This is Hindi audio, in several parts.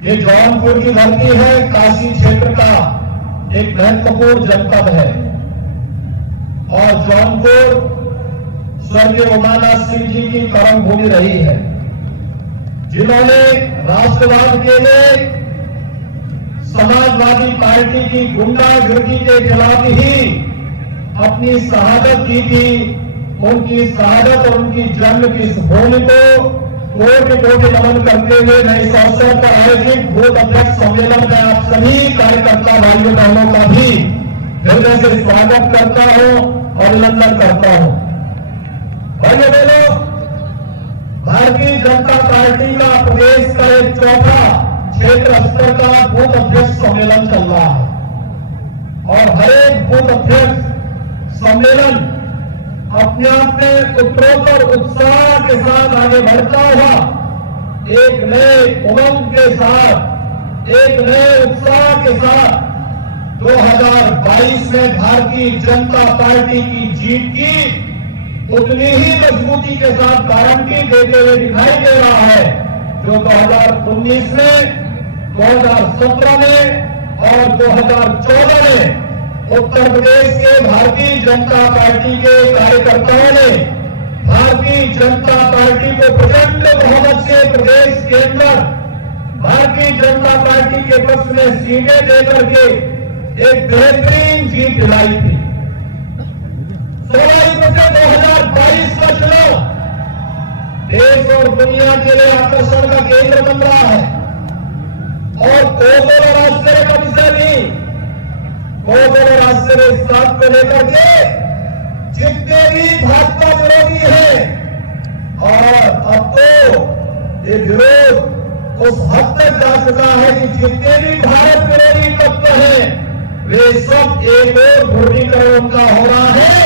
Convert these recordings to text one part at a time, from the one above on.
ये जौनपुर की धरती है, काशी क्षेत्र का एक महत्वपूर्ण जनपद है और जौनपुर स्वर्गीय उमानाथ सिंह जी की कर्म भूमि रही है, जिन्होंने राष्ट्रवाद के लिए समाजवादी पार्टी की गुंडागर्दी के खिलाफ ही अपनी शहादत दी थी। उनकी शहादत और उनकी जन्म की इस भूमि को कोटि कोटि नमन करते हुए मैं इस अवसर पर आयोजित बूथ अध्यक्ष सम्मेलन में आप सभी कार्यकर्ता भाइयों बहनों का भी हृदय से स्वागत करता हूं और अभिनंदन करता हूं। भाइयों बहनों, भारतीय जनता पार्टी का प्रदेश का एक चौथा क्षेत्र स्तर का बूथ अध्यक्ष सम्मेलन चल रहा है और हर एक बूथ अध्यक्ष सम्मेलन अपने आप में उत्तरोत्तर उत्साह के साथ आगे बढ़ता हुआ एक नए उमंग के साथ, एक नए उत्साह के साथ 2022 में भारतीय जनता पार्टी की जीत की उतनी ही मजबूती के साथ गारंटी देते हुए दिखाई दे रहा है जो 2019 में, 2017 में और 2014 में उत्तर प्रदेश के भारतीय जनता पार्टी के कार्यकर्ताओं ने भारतीय जनता पार्टी को प्रचंड बहुमत से प्रदेश के अंदर भारतीय जनता पार्टी के पक्ष में सीटें देकर के एक बेहतरीन जीत दिलाई थी। 2022 का चुनाव देश और दुनिया के लिए आकर्षण का केंद्र बन रहा है और कोसों आश्चर्य का विषय नहीं, कोसों आश्चर्य इस बात को लेकर के जितने भी भाजपा विरोधी हैं और अब तो ये विरोध उस हद तक जा चुका है कि जितने भी भारत विरोधी तत्व हैं वे सब एक और ध्रुवीकरण उनका हो रहा है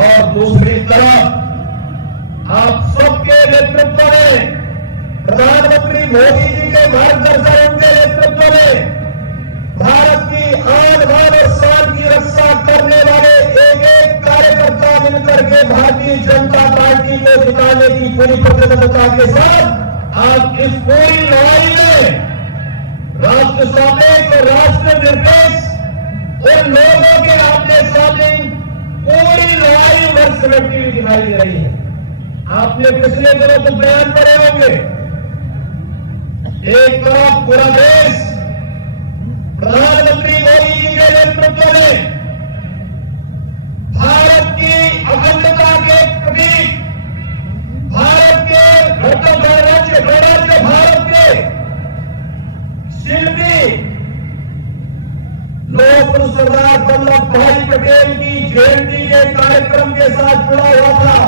और दूसरी तरफ आप सबके नेतृत्व में प्रधानमंत्री मोदी जी के मार्गदर्शन, उनके नेतृत्व में भारत की आन बान और शान की रक्षा करने वाले एक एक कार्यकर्ता मिलकर के भारतीय जनता पार्टी को जिताने की पूरी प्रतिबद्धता के साथ आज इस पूरी लड़ाई में राष्ट्र सापेक्ष और राष्ट्र निरपेक्ष उन लोगों के आपने सामने पूरी लड़ाई वर्ष व्यक्ति हुई दिखाई दे रही है। आपने पिछले दिनों कुछ बयान पढ़े होंगे, एक तरफ पूरा देश प्रधानमंत्री मोदी जी के नेतृत्व में भारत की अखंडता के प्रतीक, भारत के गणराज्य भारत के शिल्पी लोह पुरुष सरदार वल्लभ भाई पटेल की जयंती के कार्यक्रम के साथ जुड़ा हुआ था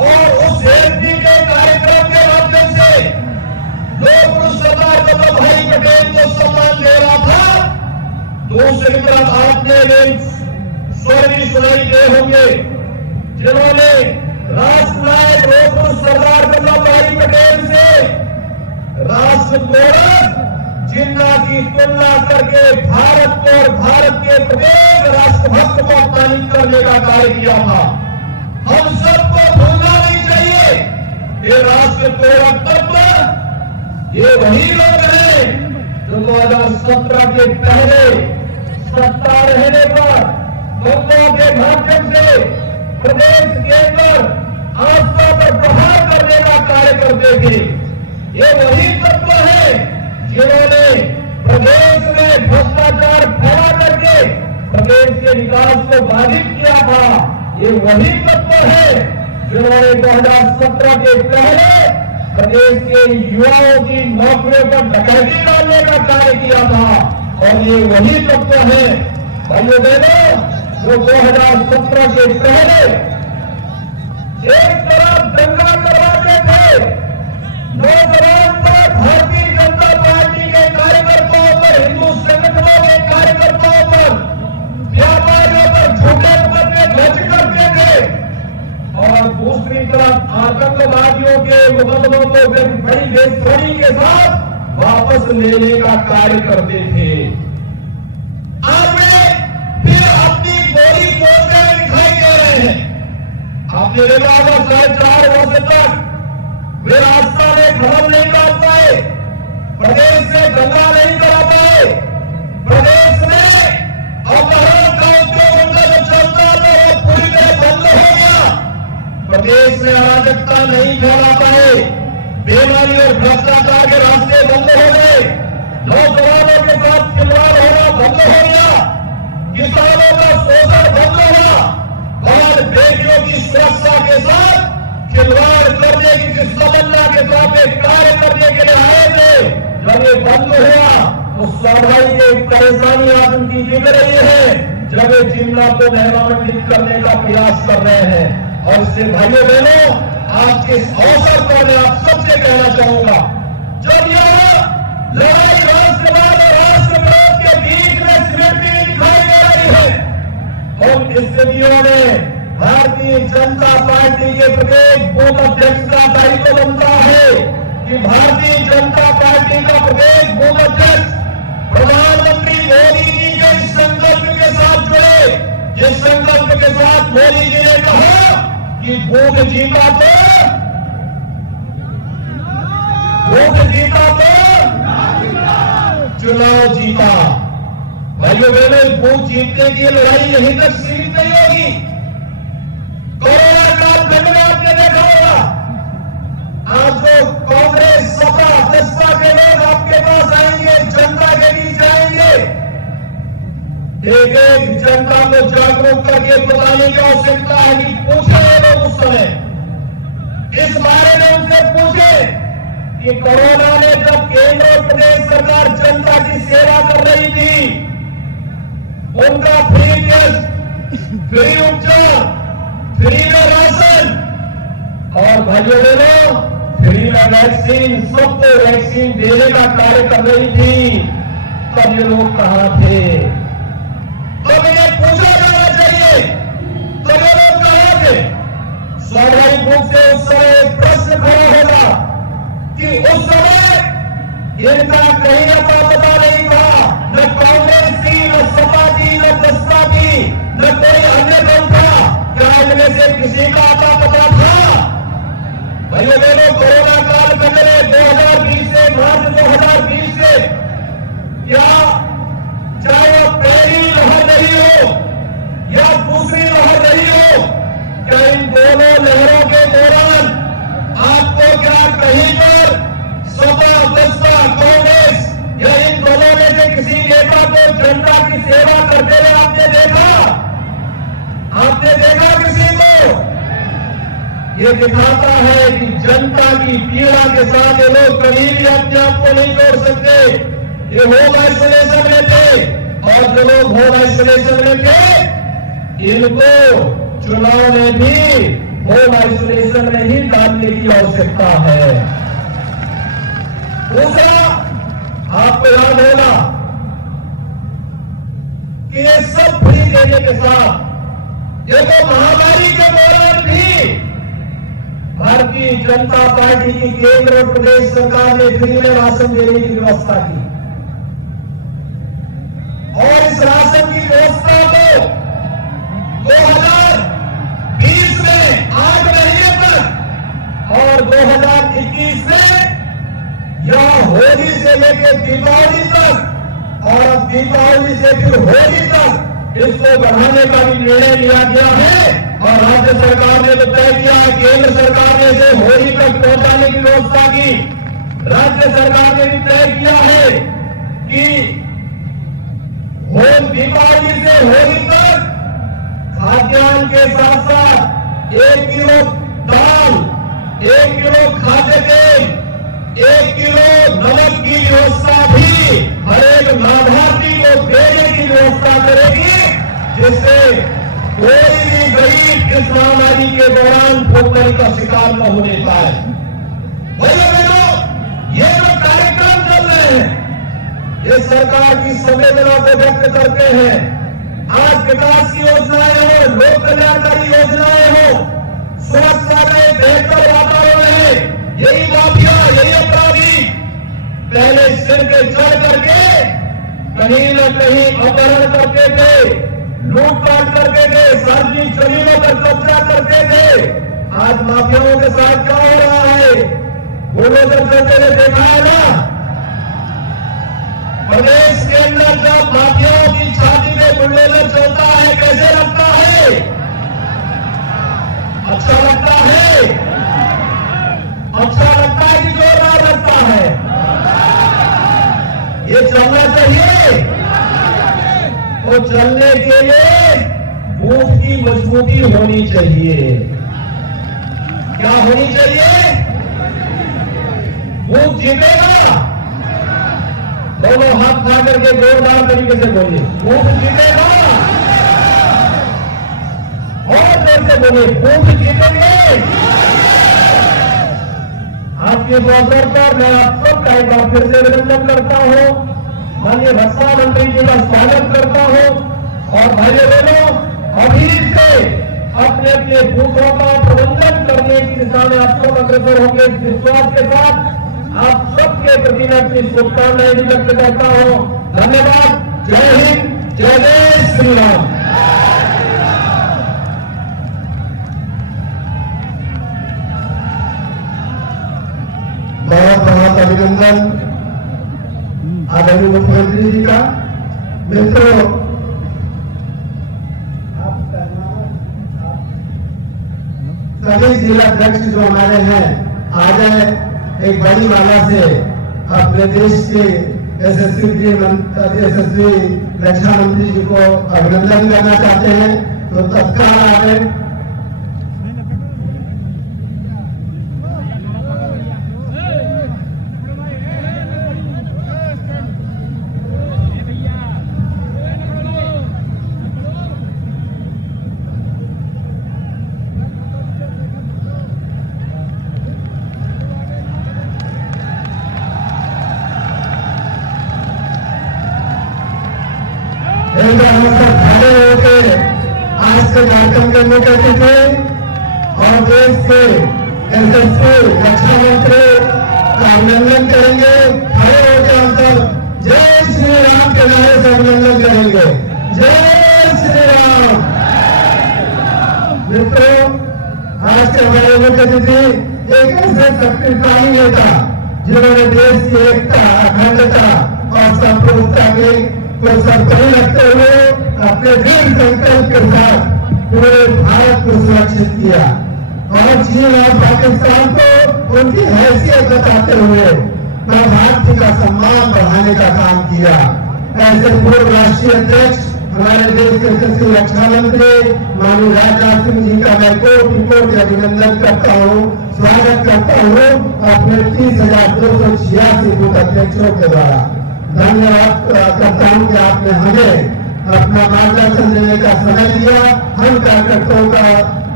और उस जयंती के कार्यक्रम के माध्यम से लोह पुरुष सरदार वल्लभ भाई पटेल को सम्मान दे रहा था। दूसरी तरफ आपने स्वर भी सुनाई दे होंगे जिन्होंने राष्ट्र नायक लोह पुरुष सरदार वल्लभ भाई पटेल से राष्ट्र गौरव जिन्ना की तुलना करके भारत को और भारत के प्रत्येक राष्ट्रभक्त को अपमानित करने का कार्य किया था। हम सबको भूलना नहीं चाहिए, ये राष्ट्र गौरव तत्व ये वही लोग हैं जो 2017 के पहले सत्ता रहने पर बंगों के माध्यम से प्रदेश के अंदर आस्था पर प्रहार करने का कार्य करते थे। ये वही तत्व है जिन्होंने प्रदेश में भ्रष्टाचार फैला करके प्रदेश के विकास को बाधित किया था। ये वही तत्व है जिन्होंने 2017 के पहले प्रदेश के युवाओं की नौकरियों पर डकैती डालने का कार्य किया था और ये वही तत्व है भाइयों बहनों जो 2017 के पहले एक तरफ दंगा करवाते थे, नौजवान पर भारतीय जनता पार्टी के कार्यकर्ताओं पर, हिंदू संगठनों के कार्यकर्ताओं पर, व्यापारियों पर झूठे मुकदमे दर्ज करते थे और दूसरी तरफ आतंकवादियों के मुकदमों को बड़ी बेसब्री के साथ वापस लेने का कार्य करते थे। आपने फिर अपनी गोली बोलते हुए दिखाई दे रहे हैं। आपने देखा होगा 4.5 वर्ष तक वे रास्ता में भवन नहीं कर पाए, बीमारियां नहीं फैला पाए, बेमारी और भ्रष्टाचार के रास्ते बंद हो गए, नौजवानों के साथ खिलवाड़ होना बंद हो गया, किसानों का शोषण बंद हुआ और बेटियों की सुरक्षा के साथ खिलवाड़ करने की जिस तमन्ना के साथ कार्य करने के लिए आए थे, जब ये बंद हुआ तो स्वाभाविक परेशानी आज उनकी दिख रही है, जब ये जिन्ना को नैरान्वित करने का प्रयास कर रहे हैं। और इससे भाइयों बहनों, आज के इस अवसर पर मैं आप सबसे कहना चाहूंगा, जब यह लड़ाई राष्ट्रवाद और राष्ट्र विरोध के बीच में सिमटती हुई दिखाई दे रही है, उन स्थितियों में भारतीय जनता पार्टी के प्रत्येक बूथ अध्यक्ष का दायित्व बनता है कि भारतीय जनता पार्टी का प्रत्येक बूथ अध्यक्ष प्रधानमंत्री मोदी जी के संकल्प के साथ जुड़े, जिस संकल्प के साथ मोदी जी ने कहा कि बूथ जीता तो चुनाव जीता। भाइयों बहनों, बूथ जीतने की लड़ाई यहीं तक सीमित नहीं होगी। कोरोना काल में आपने देखा होगा, आज जो कांग्रेस सपा बसपा के लोग आपके पास आएंगे, जनता के बीच आएंगे, एक एक जनता को जागरूक करके बताने की आवश्यकता है कि पूछे लोग उस समय इस बारे में उनसे पूछे कि कोरोना ने जब केंद्र और प्रदेश सरकार जनता की सेवा कर रही थी, उनका फ्री टेस्ट, फ्री उपचार, फ्री में राशन और भाइयों बहनों फ्री में वैक्सीन, सबको वैक्सीन देने का कार्य कर रही थी, तब ये लोग कहां थे? तब इन्हें पूछा जाना चाहिए, तब ये लोग कहां थे? स्वाभाविक रूप से उस समय प्रश्न खड़ा होगा कि उस समय इनका कहीं का पता नहीं था, न कांग्रेस थी, न सपा थी, न बसपा थी, न कोई अन्य दल था, क्या इनमें से किसी का आता पता था? भाइयों बहनों, कोरोना काल में 2020 से मार्च 2020 से या चाहे वो पहली लहर रही हो या दूसरी लहर रही हो, क्या इन दोनों लहरों के दौरान आपको क्या कहीं पर सपा बसपा कांग्रेस या इन दोनों में से किसी नेता को जनता की सेवा करते हुए आपने देखा? आपने देखा किसी को? ये दिखाता है कि जनता की पीड़ा के साथ ये लोग कभी भी अपने आप को नहीं जोड़ सकते। ये होम आइसोलेशन में थे और जो लोग होम आइसोलेशन में थे, इनको चुनाव में भी होम आइसोलेशन में ही डालने की आवश्यकता है। दूसरा, आपको याद होगा कि ये सब फ्री देने के साथ ये तो महामारी के दौरान भी भारतीय जनता पार्टी की केंद्र और प्रदेश सरकार ने फ्री में राशन देने की व्यवस्था की और इस राशन की व्यवस्था को 2020 में 8 महीने तक और 2021 में यह होली से लेकर दीपावली तक और अब दीपावली से फिर होली तक इसको बढ़ाने का भी निर्णय लिया गया है। और राज्य सरकार ने तो तय किया है, केंद्र सरकार ने इसे होली तक पहुंचाने की व्यवस्था की, राज्य सरकार ने भी तय किया है कि दीपावली से होली तक खाद्यान्न के साथ साथ 1 किलो दाल, 1 किलो खाद्य तेल, 1 किलो नमक की व्यवस्था भी हर एक लाभार्थी को देने की व्यवस्था करेगी, जिससे कोई भी गरीब इस महामारी के दौरान भूखमरी का शिकार न होने पाए। भैया बहनों, ये जो कार्यक्रम चल रहे हैं, ये सरकार की संवेदना को व्यक्त करते हैं। आज विकास की योजनाएं हो, लोक कल्याणकारी योजनाएं हो, सुरक्षा में बेहतर वातावरण है, यही माफिया, यही अपराधी पहले सिर के चढ़ करके कहीं न कहीं अपहरण करते थे, लूटपाट करते थे, सार्वजनिक जमीनों पर कब्जा करते थे। आज माफियाओं के साथ क्या हो रहा है? बुलडोजर चलते हुए देखा है ना? प्रदेश के अंदर जब माफियाओं की छाती में बुलडोजर चलता है, कैसे लगता है? अच्छा लगता है? अच्छा लगता है कि जोरदार लगता है? ये चलना चाहिए। तो चलने के लिए बूथ की मजबूती होनी चाहिए। क्या होनी चाहिए? बूथ जीतेगा। दोनों हाथ खा करके जोरदार तरीके से बोलिए, बूथ जीतेगा। और देर से बोलिए, बूथ जीतेंगे। आपके इस अवसर पर मैं आप सबका एक बार फिर से अभिनंदन करता हूं, माननीय रक्षा मंत्री जी का स्वागत करता हूं। और भाइयों बहनों, अभी से अपने अपने बूथों का प्रबंधन करने की दिशा में आप सब अग्रसर होंगे। इस विश्वास के साथ आप सबके प्रति मैं अपनी शुभकामनाएं भी व्यक्त करता हूं। धन्यवाद। जय हिंद, जय जय श्री राम। बहुत बहुत अभिनंदन आदरणीय मुख्यमंत्री जी का। मित्रों, सभी जिला अध्यक्ष जो हमारे हैं, आज एक बड़ी माला से अपने देश के यशस्वी रक्षा मंत्री जी को अभिनंदन करना चाहते हैं, तो तत्काल आगे हम सब खड़े होकर आज के कार्यक्रम करने कहते थे और देश के यशस्वी रक्षा मंत्री का अभिनंदन करेंगे। खड़े होकर हम सब जय श्री राम के नारे से अभिनंदन करेंगे। जय श्री राम। मित्रों, आज के हमारे मुख्य अतिथि एक ऐसे शक्तिशाली नेता जिन्होंने देश की एकता, अखंडता और संप्रभुता को सबको रखते हुए अपने दृढ़ संकल्प के साथ पूरे भारत को सुरक्षित किया और चीन और पाकिस्तान को उनकी हैसियत बताते हुए भारत का सम्मान बढ़ाने का काम किया। ऐसे पूर्व राष्ट्रीय अध्यक्ष हमारे देश के यशस्वी रक्षा मंत्री माननीय राजनाथ सिंह जी का मैं कोटि अभिनंदन करता हूँ, स्वागत करता हूँ अपने 30,286 बूथ अध्यक्षों के द्वारा। धन्यवाद करता हूँ कि आपने हमें अपना मार्गदर्शन देने का समय दिया। हम कार्यकर्ताओं का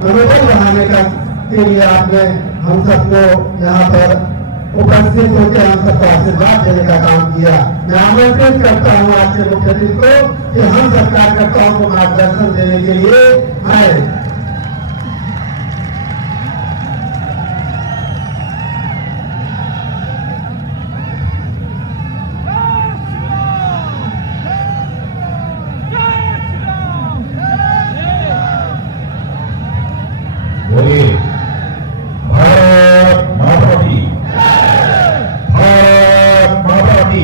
मनोबल बढ़ाने का के लिए आपने हम सबको यहाँ पर उपस्थित होकर हम सबको आशीर्वाद देने का काम किया। मैं आमंत्रित करता हूँ आज के मुख्य अतिथि को कि हम सब कार्यकर्ताओं को मार्गदर्शन देने के लिए आए। बोलिए भारत माता की, भारत माता की।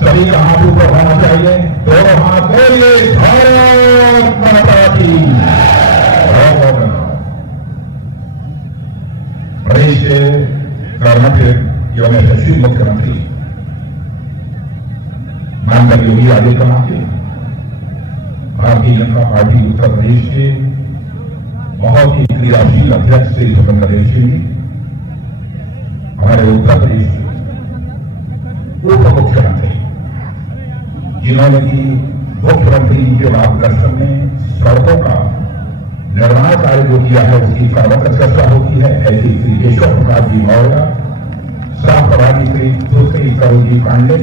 सभी का हाथ ऊपर होना चाहिए, दोनों हाथ बोलिए भारत माता की। बहुत धन्यवाद। प्रदेश के कर्मठ एवं यशस्वी मुख्यमंत्री माननीय योगी आदित्यनाथ जी, भारतीय जनता पार्टी उत्तर प्रदेश के बहुत ही क्रियाशील अध्यक्ष श्री स्वतंत्र देव सिंह जी, हमारे उत्तर प्रदेश के उप मुख्यमंत्री जिन्होंने की मुख्यमंत्री जी के मार्गदर्शन में सड़कों का निर्माण कार्य जो किया है उसकी सर्वत्र चर्चा होती है। ऐसे श्री केशव प्रसाद जी मौर्य, साफ प्रभारी श्री सुश्री करुण जी पांडे,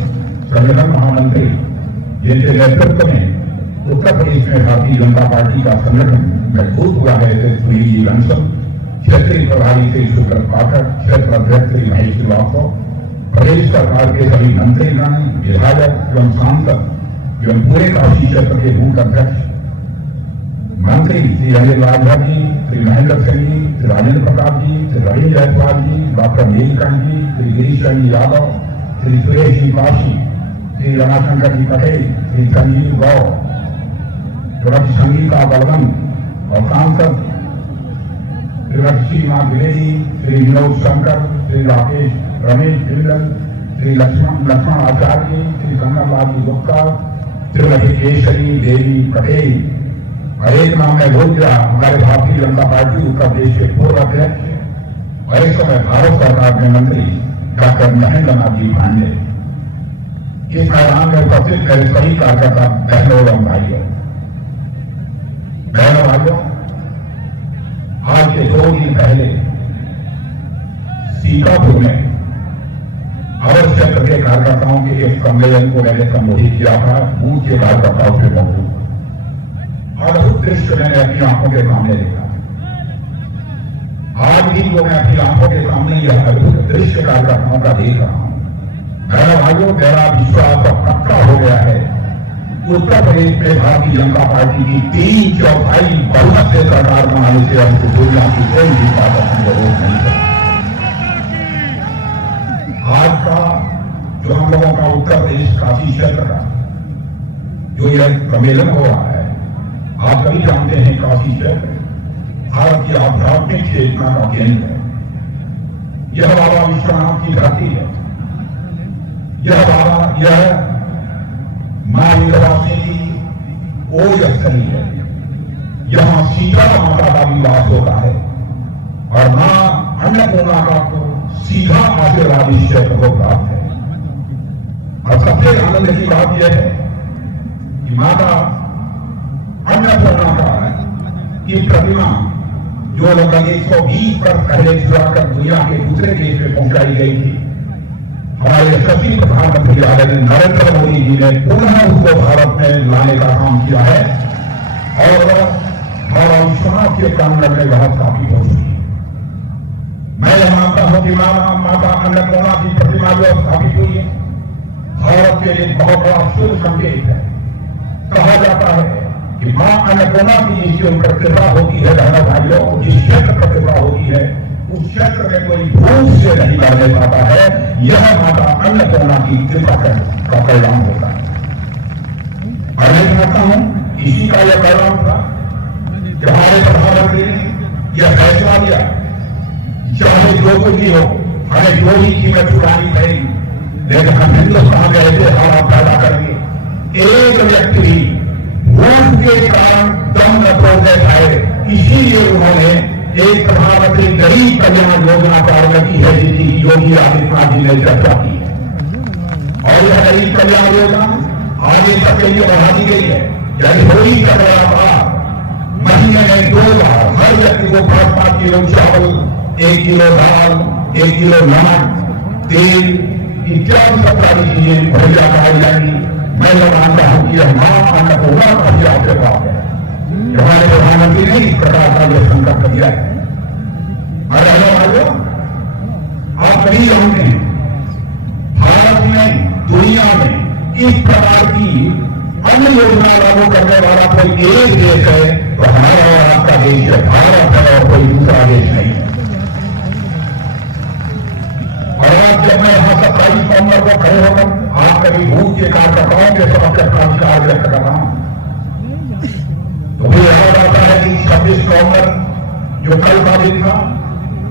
संगठन महामंत्री जिनके नेतृत्व में उत्तर प्रदेश में भारतीय जनता पार्टी का संगठन मजबूत हुआ है, सुनील जी लंसन, क्षेत्रीय प्रभारी श्री सुब्रत पाठक, क्षेत्र अध्यक्ष श्री महेश श्रीवास्तव, प्रदेश सरकार के सभी मंत्रीगण, विधायक एवं सांसद एवं पूरे काशी क्षेत्र के बूथ अध्यक्ष मंत्री श्री अनिल राजभर जी, श्री महेंद्र सिंह जी, श्री राजेंद्र प्रताप जी, श्री रवि जायसवाल जी, डॉक्टर नीलकंठ जी, श्री गिरीश चंद्र यादव, श्री सुरेश जी काशी, श्री रमाशंकर जी पटेल, श्री संजीव गौर, संगीता बलवंत और सांसद श्री नाथ द्विवेदी, श्री विनोद शंकर, श्री राकेश रमेश बिंदल, श्री लक्ष्मण आचार्य, श्री कन्नरलाल गुप्ता, श्रीमती केशरी देवी पटेल और एक नाम है भोजरा, हमारे भारतीय जनता पार्टी उत्तर प्रदेश के पूर्व अध्यक्ष और इस समय भारत सरकार में मंत्री डॉक्टर महेंद्र नाथ जी पांडे। इस मैदान में उपस्थित मेरे सभी कार्यकर्ता बहनों एवं भाइयों, आज के 2 दिन पहले सीतापुर में अवर क्षेत्र के कार्यकर्ताओं के एक सम्मेलन को मैंने संबोधित किया था। बूथ के कार्यकर्ताओं से मौजूद और अद्भुत दृश्य मैंने अपनी आंखों के सामने देखा। आज भी जो मैं अपनी आंखों के सामने यह अद्भुत दृश्य कार्यकर्ताओं का देख रहा हूं, भाइयों, मेरा विश्वास अब पक्का हो गया है। उत्तर प्रदेश में भारतीय जनता पार्टी की 3/4 बहुमत से सरकार बनाने से हमको दुनिया की कोई भी ताकत की जरूरत नहीं है। आज का जो हम लोगों का उत्तर प्रदेश काशी क्षेत्र का जो यह सम्मेलन हो रहा है, आप सभी जानते हैं काशी क्षेत्र भारत की आध्यात्मिक चेतना का केंद्र है। यह बाबा विश्वनाथ की धरती है। यह मां विंध्यवासिनी की ओज स्थली है। यहां सीता माता का विवास होता है और मां अन्नपूर्णा का सीधा आशीर्वाद इस क्षेत्र को प्राप्त है। और सबसे आनंद की बात यह है कि माता अन्नपूर्णा का की प्रतिमा जो लगभग 120 वर्ष पहले चुराकर दुनिया के दूसरे देश में पहुंचाई गई थी, हमारे यशस्वी प्रधानमंत्री आदरणीय नरेंद्र मोदी जी ने पुनः उसको भारत में लाने का काम किया है और हमारा विश्वनाथ के प्रांगण में वह स्थापित हो चुकी है। मैं यह मानता हूं कि माता अन्नपूर्णा की प्रतिमा जो स्थापित हुई है, भारत के लिए बहुत बड़ा शुभ संकेत है। कहा जाता है कि मां अन्नपूर्णा की जिसकी उन पर कृपा होती है, बहनों भाइयों, जिस क्षेत्र पर कृपा होती है उस क्षेत्र में कोई भूख से नहीं मरने पाता है। यह माता अन्नपूर्णा की कृपा का परिणाम होता है। और मैं चाहता हूं इसी का यह परिणाम था कि हमारे प्रधानमंत्री ने यह फैसला लिया, चाहे जो कुछ भी हो, हमें जो भी कीमत चुकानी पड़ेगी, लेकिन हम हिंदुस्तान में ऐसे हालात पैदा करेंगे एक व्यक्ति भी भूख के कारण दम न तोड़ने पाए। इसीलिए उन्होंने एक प्रधानमंत्री गरीब कल्याण योजना प्रारंभ की है, जिसकी योगी आदित्यनाथ जी ने चर्चा की है। और यह गरीब कल्याण योजना आगे तक के लिए बढ़ा दी गई है। यानी होली का लगातार महीने में 2 बार हर व्यक्ति को 5-5 किलो चावल, 1 किलो दाल, 1 किलो नमक, तेल इत्यादि सब सारी चीजें मुहैया कराई जाएंगी। मैं यह मानता हूं कि यह मां अन्नपूर्णा का भी आशीर्वाद है। हमारे प्रधानमंत्री ने इस प्रकार का यह संकल्प किया है। आप सभी जानते हैं भारत में, दुनिया में इस प्रकार की अन्य योजना लागू करने वाला कोई एक देश है तो हमारा और आपका देश है, भारत है, और कोई दूसरा देश नहीं है। और आज जब मैं यहां 27 नवंबर को खड़े होकर आप कभी भूख के कार्यकर्ताओं के समक्ष अपना विचार व्यक्त कर रहा हूं, तो भी याद आता है कि 26 नवंबर जो कल का दिन था,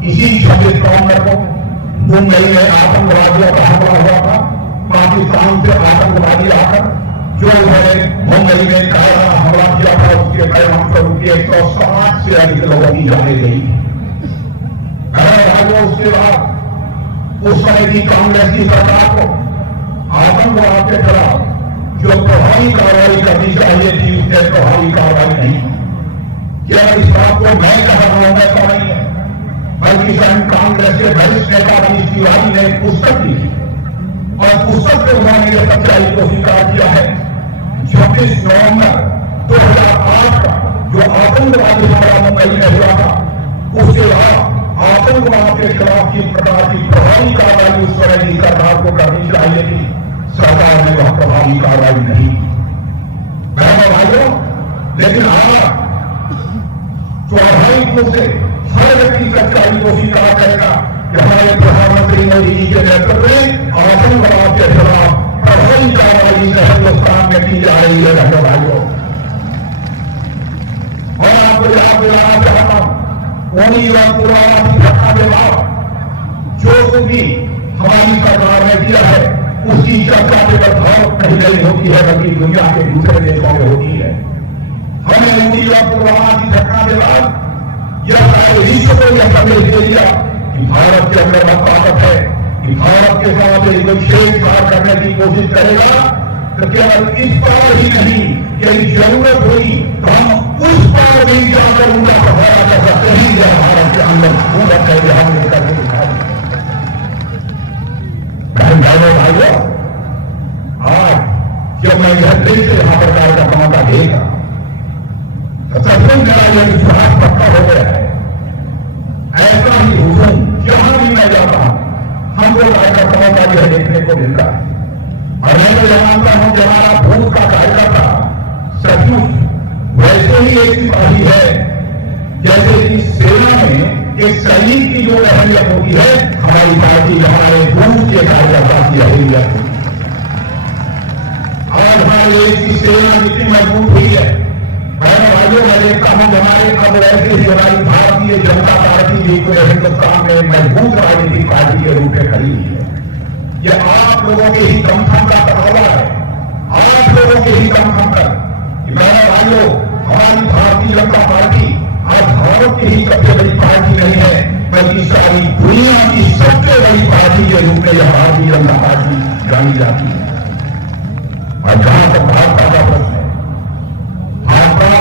इसी 26 नवंबर को मुंबई में आतंकवादियों का हमला हुआ था। पाकिस्तान से आतंकवादी आकर जो उन्होंने मुंबई में कायराना हमला किया था, उसके परिणाम स्वरूप 160 से अधिक लोगों की जाने गई। उसके बाद उस समय की कांग्रेस की सरकार को आतंकवाद के खिलाफ जो प्रभावी कार्रवाई करनी चाहिए थी, उसने प्रभावी कार्रवाई नहीं। क्या इस बात को मैं कह रहा हूं, मैं तो नहीं है, बल्कि स्वयं कांग्रेस के वरिष्ठ नेता रमेश तिवारी ने एक पुस्तक लिखी और पुस्तक में उन्होंने यह सच्चाई को स्वीकार किया है। 26 नवंबर 2008 का जो आतंकवादी हमला मुंबई में हुआ था, उसके बाद आतंकवाद के खिलाफ किस प्रकार की प्रभावी कार्रवाई उस समय की सरकार को करनी चाहिए थी, सरकार ने वह प्रभावी कार्रवाई नहीं की। बहनों भाइयों, लेकिन आज स्वाभाविक रूप से हर व्यक्ति सच्चाई को स्वीकार करेगा कि हमारे प्रधानमंत्री मोदी जी के नेतृत्व में आतंकवाद के खिलाफ प्रभावी कार्रवाई हिंदुस्तान में की जा रही है। बहनों भाइयों, और आपको याद दिलाना चाहता हूं, मोदी और पुलवामा की घटना के बाद जो कुछ भी हमारी सरकार ने किया है उसकी चर्चा केवल भारत में नहीं होती है बल्कि दुनिया के दूसरे देशों में होती है। हमें मोदी और पुलवामा की घटना के बाद यह सारे विश्व को यह संदेश दे दिया कि भारत के अंदर बहुत ताकत है, कि भारत के साथ कोई छेड़छाड़ करने की कोशिश करेगा तो केवल इस पार ही नहीं, यदि जरूरत हुई तो हम उस पार भी जाकर उनका सहारा कर सकते हैं। यह भारत के अंदर पूरा चाहिए हमने करके दिखाया। बहन भाइयों, आज जब मैं यह देश से यहां प्रकार का समाचार देखा तो सचमुच मेरा यह विश्वास पक्का हो गया है। ऐसा ही हुजूम जहां भी मैं जाता हूं हमको कार्यकर्ताओं का यह देखने को मिलता है। और मैं तो जानता हूं कि हमारा भूत का कार्यकर्ता सचमुच वैसे ही एक सिपाही है जैसे कि सेना में एक सैनिक की जो अहमियत होती है हमारी पार्टी हमारे भूत के कार्यकर्ता की अहमियत होती है। और हमारे देश की सेना कितनी मजबूत हुई है। भाइयों, मैं देखता हूं हमारे अब ऐसे ही हमारी भारतीय जनता पार्टी भी पूरे हिंदुस्तान में मजबूत राजनीतिक पार्टी के रूप में खड़ी है। यह आप लोगों के ही दमखम का प्रभाव है, आप लोगों के ही दमखम पर। मेरे भाइयों, हमारी भारतीय जनता पार्टी आज भारत की ही सबसे बड़ी पार्टी नहीं है बल्कि सारी दुनिया की सबसे बड़ी पार्टी के रूप में यह भारतीय जनता पार्टी जानी जाती है। और जहां तक भाजपा का प्रश्न है, भाजपा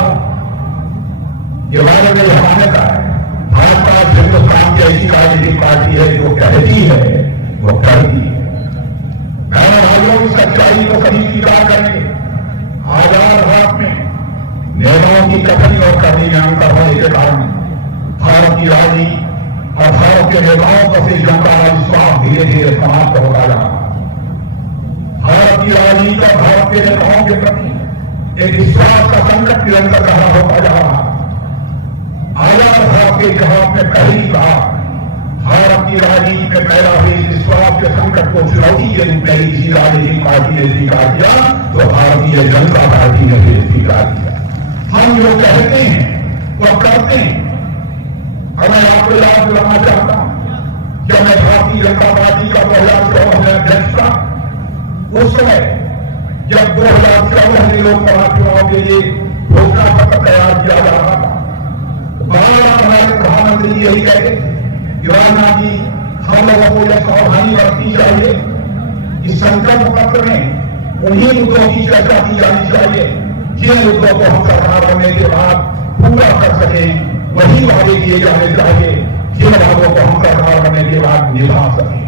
ये बारे में यह मान्यता है, भाजपा हिंदुस्तान की ऐसी राजनीतिक पार्टी है जो कहती है वो करती है। मेरे भाइयों, की सच्चाई को कभी स्वीकार करेंगे। आजाद भारत में नेताओं की कथनी और करनी में अंतर होने के कारण भारत की राजनीति और भारत के नेताओं का से जनता का विश्वास धीरे धीरे समाप्त होता जा रहा है। भारत की राजनीति और भारत के नेताओं के प्रति एक विश्वास का संकट निरंतर खड़ा होता जा रहा है। आजाद भारत के इतिहास में पहली बार भारत की राजनीति में पैदा हुई विश्वास के संकट को चुनौती के रूप में किसी राजनीतिक पार्टी ने स्वीकार किया तो भारतीय जनता पार्टी ने भी स्वीकार किया। हम जो कहते हैं वह करते हैं। और मैं आपको याद दिलाना चाहता हूं, जब मैं भारतीय जनता पार्टी का 2014 में अध्यक्ष था, उस समय जब 2014 में लोकसभा चुनाव के लिए घोषणा पत्र तैयार किया जा रहा था, बार हमारे प्रधानमंत्री यही कहते कि राजनाथ जी, हम लोगों को यह सावधानी बरतनी चाहिए कि संकल्प पत्र में उन्हीं मुद्दों की चर्चा की जानी चाहिए जिन मुद्दों को हम सरकार बनने के बाद पूरा कर सके, वही वादे किए जाने चाहिए जिन वादों को हम सरकार बनने के बाद निभा सके।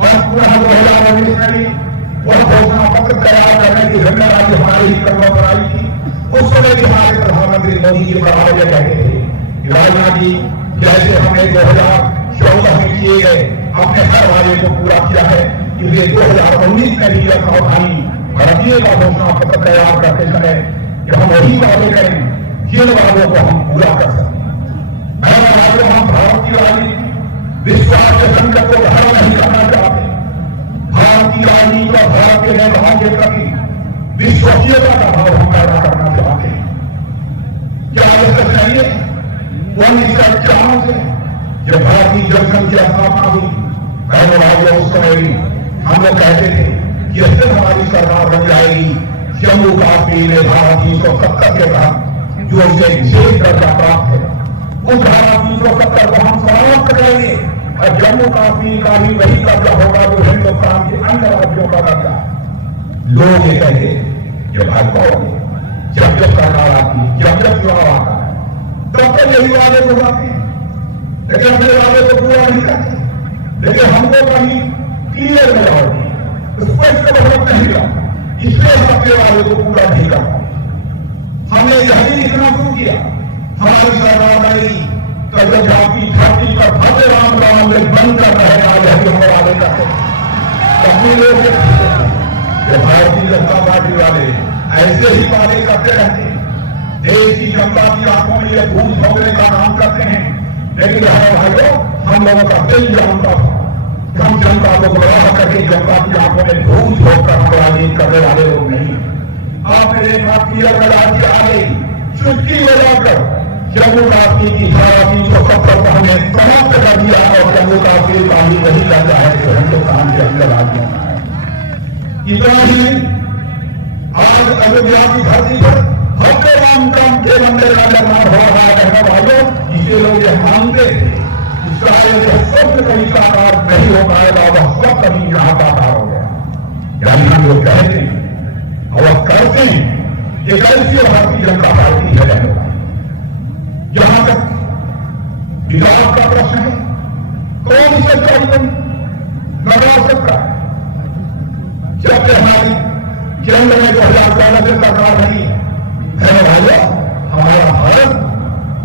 और पुनः 2019 में भी वह घोषणा पत्र तैयार करने की जिम्मेदारी हमारी ही कदमों पर आई थी। उस समय भी हमारे प्रधानमंत्री मोदी जी बराबर यह कहते थे कि राजनाथ जी, जैसे हमने 2014 में किए गए अपने हर वादे को पूरा किया है, इसलिए 2019 में भी यह सावधानी भारतीय का घोषणा पत्र तैयार करते समय कि हम वही वादे करें जिन वादों को हम पूरा कर सकते हैं। मेरा वादों हम भारत की राजनीति विश्वास के संकट को हल नहीं करना चाहते। भारत की राजनीति और भारत के नेताओं के प्रति विश्वसनीयता का भाव हम पैदा करना चाहते हैं। क्या आवश्यक चाहिए? 1951 से जब भारतीय जनसंख्या स्थापना हुई, पहले वाले उस समय भी हम लोग कहते थे कि सिर्फ हमारी सरकार बन जाएगी जम्मू कश्मीर में धारा 370 के तहत जो उसे विशेष दर्जा प्राप्त है, उस धारा 370 को हम समाप्त करेंगे और जम्मू कश्मीर का भी वही दर्जा होगा जो हिंदुस्तान के अन्य राज्यों का दर्जा। लोग ये कहते जब भाजपा होगी, जब जब सरकार आती, जब जब चुनाव आता है, तब तक यही वादे बुलाते हैं, लेकिन अपने वादे को पूरा नहीं करते। लेकिन हमको कहीं क्लियर मेजॉरिटी स्पष्ट बहुमत नहीं मिला, इसलिए हम अपने वादे को पूरा नहीं कर पाए। हमने यह भी लिखना शुरू किया, हमारी सरकार आई तो जाति धरती पर भव्य राम मंदिर बनकर रहेगा, यह भी हम वादे करते हैं। अपने लोग भारतीय जनता पार्टी वाले ऐसे ही वादे करते रहते हैं, देश की जनता की आंखों में यह भूल भोगने का काम करते हैं। लेकिन हमारे भाइयों, हम लोगों का दिल जानता था, हम जनता को गुमराह करके जनता की आंखों में धूल झोंककर हम राजनीति करने वाले लोग नहीं। आपने देखा क्लियर राज्य आ गई, चुटकी बजाकर जम्मू कश्मीर की धारा 370 को हमने समाप्त कर दिया और जम्मू कश्मीर का भी नहीं करता है तो हिंदुस्तान के अंदर आ गया है। इतना ही आज अयोध्या की धरती पर भव्य राम के मंदिर का निर्माण हो रहा है। कहने वालों, जिसे लोग ये मानते थे इसराइल जो स्वप्न कभी साकार नहीं हो पाएगा वह स्वप्न कभी यहाँ साकार हो गया। यानी हम लोग कहते हैं और करते हैं, ये कैसी भारतीय जनता पार्टी है रहने वाली। जहां तक विकास का प्रश्न है, कौन सच्चाई लगा सकता है? जब हमारी केंद्र में 2014 से सरकार नहीं है भाइयों, हमारा भारत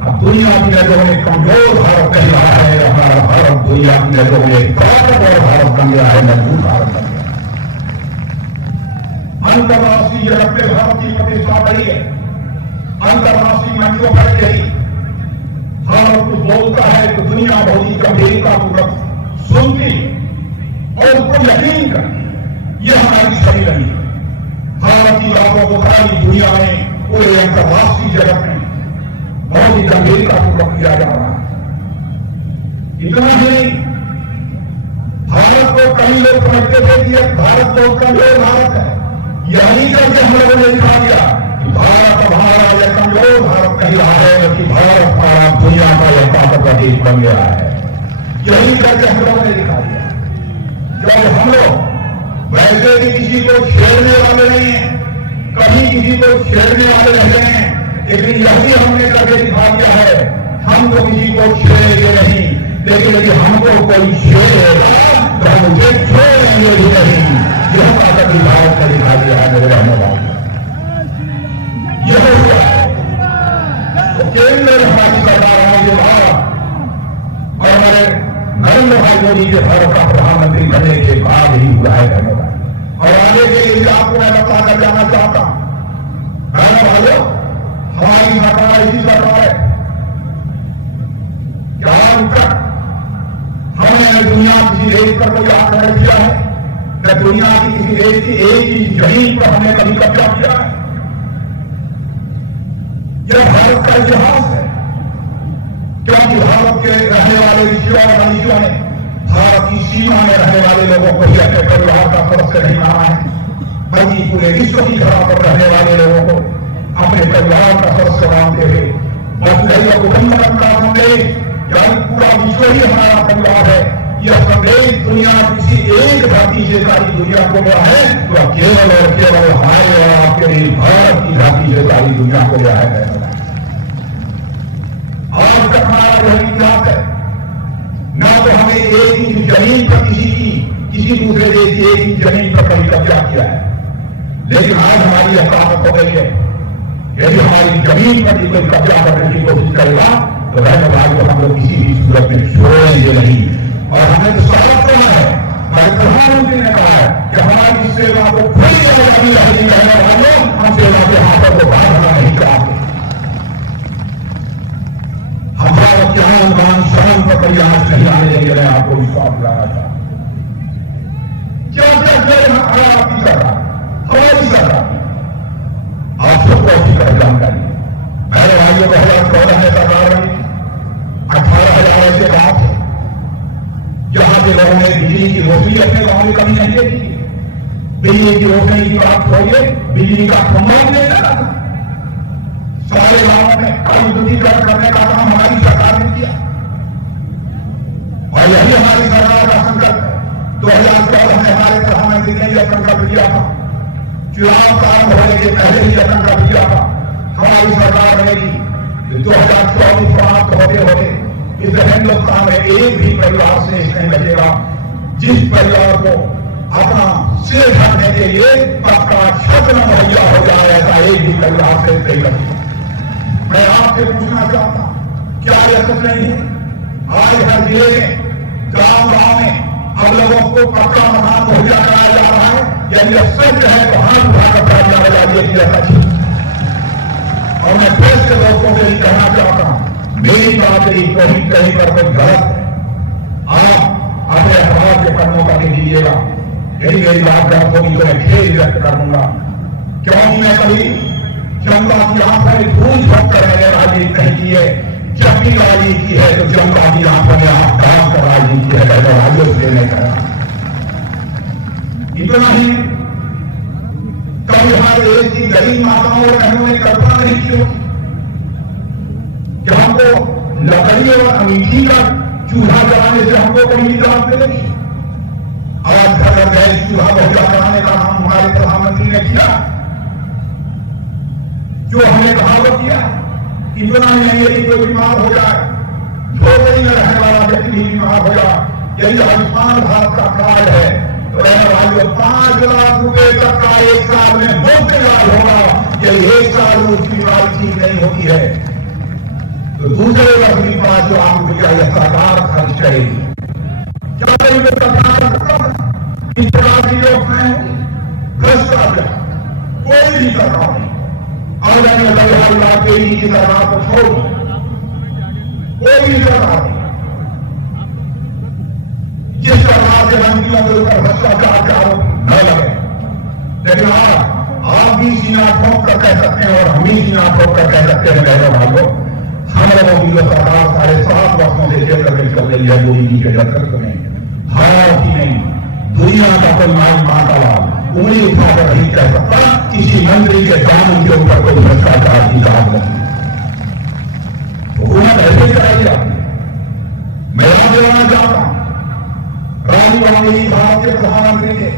अब दुनिया की नजरों में कमजोर भारत कह रहा है। हमारा भारत दुनिया की नजरों में ताकतवर भारत बन गया है, मजबूत भारत बन गया है। अंतर्राष्ट्रीय जगत में भारत की प्रतिष्ठा बढ़ी है। अंतर्राष्ट्रीय मंचों पर यही भारत कुछ बोलता है तो दुनिया बहुत ही गंभीरतापूर्वक सुनती और उसको यकीन करती। यह हमारी सही नहीं है। भारत की बातों को सारी दुनिया में, पूरे अंतर्राष्ट्रीय जगत में बहुत ही गंभीरतापूर्वक किया जा रहा है। इतना ही भारत को कई लोग समझते थे कि भारत तो कमजोर भारत है। यही करके हम लोगों ने दिखा दिया कि भारत हमारा यह कमजोर भारत कह रहा है कि भारत हमारा दुनिया का यह ताकतवर देश बन गया है। यही करके हम लोगों ने दिखा दिया। जब हम लोग वैसे भी किसी को छेड़ने वाले नहीं है, कभी किसी को छेड़ने वाले नहीं हैं, लेकिन यही हमने करके दिखा दिया है। हम तो किसी को छेड़ेंगे नहीं, लेकिन यदि हमको कोई छेड़ेगा तो हम उसे छोड़ेंगे भी नहीं। यह ताकत भारत का दिखा दिया है मेरे रहने वाले। यह हुआ है तो केंद्र में हमारी सरकार हमारे भारत और हमारे नरेंद्र भाई मोदी के भारत का प्रधानमंत्री बनने के बाद ही हुआ है धन्यवाद। और आगे के लिए आपको मैं बताकर जाना चाहता हूं भाइयों, हमारी सरकार ऐसी सरकार है जहां तक हमने दुनिया किसी देश पर कोई आक्रमण किया है न दुनिया की किसी देश की एक ही जमीन पर हमने कभी कब्जा किया है। यह भारत का इतिहास है, क्योंकि भारत के रहने वाले ऋषियों और मनीषियों ने भारत की सीमा में रहने वाले लोगों को ही अपने परिवार का सदस्य नहीं माना है, बल्कि पूरे विश्व की धरा पर रहने वाले लोगों को अपने परिवार का सदस्य मानते हुए वसुधैव कुटुंबकम का संदेश, यानी पूरा विश्व ही हमारा परिवार है, यह संदेश दुनिया किसी एक धरती से सारी दुनिया को गया है तो केवल और केवल हमारे और आपके लिए भारत की धरती से सारी दुनिया को गया है। आज तक हमारा वह इतिहास है, न तो हमें एक इंच जमीन पर किसी दूसरे देश की एक इंच जमीन पर कभी कब्जा किया है, लेकिन आज हमारी यह ताकत हो गई है, यदि हमारी जमीन पर भी कोई कब्जा करने की कोशिश करेगा तो रहने वाले को हम लोग किसी भी सूरत में छोड़ेंगे नहीं। और हमने तो स्वागत किया है, हमारे प्रधानमंत्री ने कहा है कि हमारी सेवा को पूरी आजादी रहेगी, रहने वालों हम सेवा के हाथों को बांधना नहीं चाहते। हमारा ज्ञान मान शान पर कोई आज नहीं आने देंगे, मैं आपको विश्वास दिलाना चाहता हूं। क्या क्या आपकी सरकार, हमारी सरकार, आप सबको अच्छी तरह जानकारी है। मेरे भाइयों को 2014 में सरकार बनी, 18,000 ऐसे गांव थे जहां के लोगों ने बिजली की रोशनी अपने गांव में कमी नहीं देखी। बिजली की रोशनी की बात छोड़िए, बिजली का खंभा नहीं लगा था। सारे गांवों में विद्युतीकरण करने का काम हमारी सरकार ने किया और यही हमारी सरकार का संकल्प है। 2014 में हमारे प्रधानमंत्री ने यह संकल्प किया था, चुनाव प्रारंभ होने के पहले ही यह संकल्प किया था हमारी सरकार रहेगी। 2024 समाप्त होते होते इस हिंदुस्तान में एक भी परिवार शेष नहीं बचेगा जिस परिवार को अपना सिर ढकने के लिए पक्का छत न मुहैया हो जाए, ऐसा एक भी परिवार शेष नहीं बचेगा। मैं आपसे पूछना चाहता हूं, क्या यह सच नहीं है? आज हर जिले में गांव में अब लोगों को पक्का मकान मुहैया कराया जा रहा है। यदि यह सच है तो हाथ उठाकर फैसला हो जाइए कि यह सच है। और मैं देश के लोगों से ही कहना चाहता हूं, मेरी बात ही कोई कहीं पर कोई गलत है, आप अपने अखबार के पन्नों का नहीं दीजिएगा। यदि मेरी बात गलत होगी तो मैं खेद व्यक्त कर दूंगा, क्योंकि मैं कभी जनता की आंखों में धूल झोंक कर मैंने राजनीति नहीं की है। जब भी राजनीति की है तो जनता की आंखों में आंख डाल कर राजनीति की है, पहले राजस्व देने का। इतना ही कभी हमारे देश की गरीब माताओं और बहनों ने कल्पना नहीं की होगी कि हमको लकड़ी और अंगीठी का चूल्हा जलाने से हमको कोई निजात मिलेगी। आज घर गैस चूल्हा बहुजा कराने का काम हमारे प्रधानमंत्री ने किया, जो हमने कहा वो किया। इतना ही नहीं, यदि कोई बीमार हो जाए, झोपड़ी में रहने वाला व्यक्ति भी बीमार हो जाए, यदि आयुष्मान भारत का कार्ड है तो रहने वाले 5 लाख रुपए तक का एक साल में मुफ्त इलाज होगा। यदि एक साल में उसकी बीमारी ठीक नहीं होती है तो दूसरे वर्ष भी 5 लाख रुपया यह सरकार खर्च करेगी। क्या करेंगे सरकार? इस प्रकार की योजनाएं होंगी, भ्रष्टाचार कोई भी सरकार नहीं। आदरणीय जवाहरलाल नेहरू की सरकार को छोड़ कोई भी सरकार नहीं। जिस सरकार के मंत्रियों के ऊपर भ्रष्टाचार के आरोप न लगे, लेकिन आप भी सीना ठोक कर कह सकते हैं और हम ही सीना ठोक कर कह सकते हैं बहनों भाइयों, हम लोगों की जो सरकार 7.5 वर्षों से जेल करके चल रही है मोदी जी के नेतृत्व में, भारत ही नहीं दुनिया का कोई मातालाल उंगली उठाकर नहीं कह सकता किसी मंत्री के कानून के ऊपर कोई भ्रष्टाचार की जांच नहीं। हुकूमत ऐसे कराई जाती है। मैं याद दिलाना चाहता हूं, राजीव गांधी भारत के प्रधानमंत्री थे।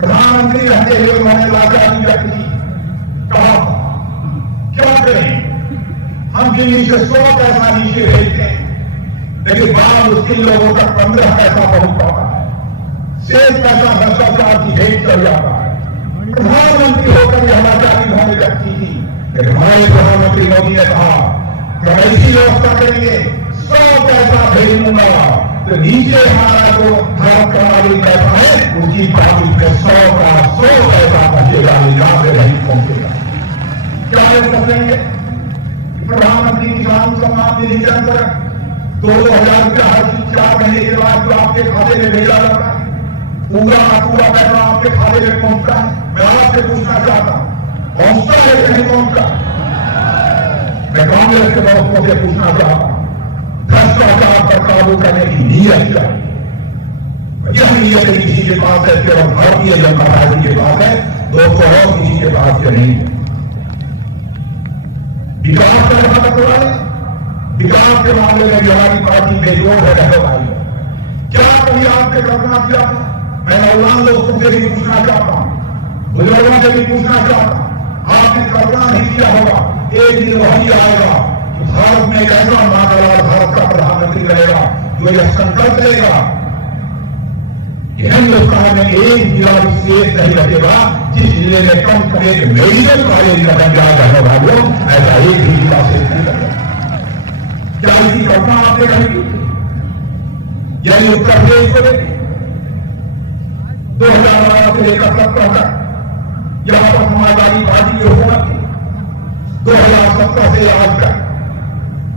प्रधानमंत्री रहते हुए उन्होंने लाचारी व्यक्त की, कहा क्या करें हम दिल्ली से 100 पैसा नीचे भेजते हैं, लेकिन बड़ा मुश्किल लोगों तक 15 पैसा पहुंच पाता है। शेष पैसा भ्रष्टाचार की भेंट चल जाता है। प्रधानमंत्री होकर यह लाचारी उन्होंने व्यक्त की थी, लेकिन हमारे प्रधानमंत्री मोदी ने कहा कि हम ऐसी व्यवस्था करेंगे 100 पैसा भेजूंगा तो नीचे हमारा जो भारत का नागरिक पैसा है उसकी पार्टी में 100 का 100 पैसा पहुंचेगा, यहाँ से नहीं पहुंचेगा। क्या व्यवस्था करेंगे? प्रधानमंत्री किसान सम्मान निधि के अंतर्गत 2,000 रुपया हर 4 महीने के बाद जो आपके खाते में भेजा जाता है, पूरा पैसा आपके खाते में पहुंचता है। मैं आपसे पूछना चाहता हूं, पहुंचता है कि नहीं पहुंचता? मैं कांग्रेस के दोस्तों से पूछना चाहता हूं, भ्रष्टाचार पर काबू करने की नीयत चाहिए। यह नीयत किसी के पास है, केवल भारतीय जनता पार्टी के पास है, दोस्तों और किसी के पास ये नहीं है। विकास का खाता खुला है, विकास के मामले में हमारी पार्टी बेजोड़ है। रहे भाई, क्या कभी आपने कल्पना किया? मैं नौजवान दोस्तों से भी पूछना चाहता हूं, बुजुर्गों से भी पूछना चाहता हूं, आपने कल्पना नहीं किया होगा एक दिन वही आएगा कि भारत में एक ऐसा मातालाल भारत का प्रधानमंत्री रहेगा जो यह संकल्प लेगा कि हिंदुस्तान में एक जिला विशेष नहीं बचेगा जिस जिले में कम से कम एक मेडिकल कॉलेज का बन जाएगा। भाइयों, ऐसा एक भी जिला से नहीं बचेगा। क्या इसकी कल्पना आपने कही? यानी उत्तर प्रदेश को देखें, 2012 से लेकर 17 तक यहां पर समाजवादी पार्टी की हुकूमत थी। 2017 से आज तक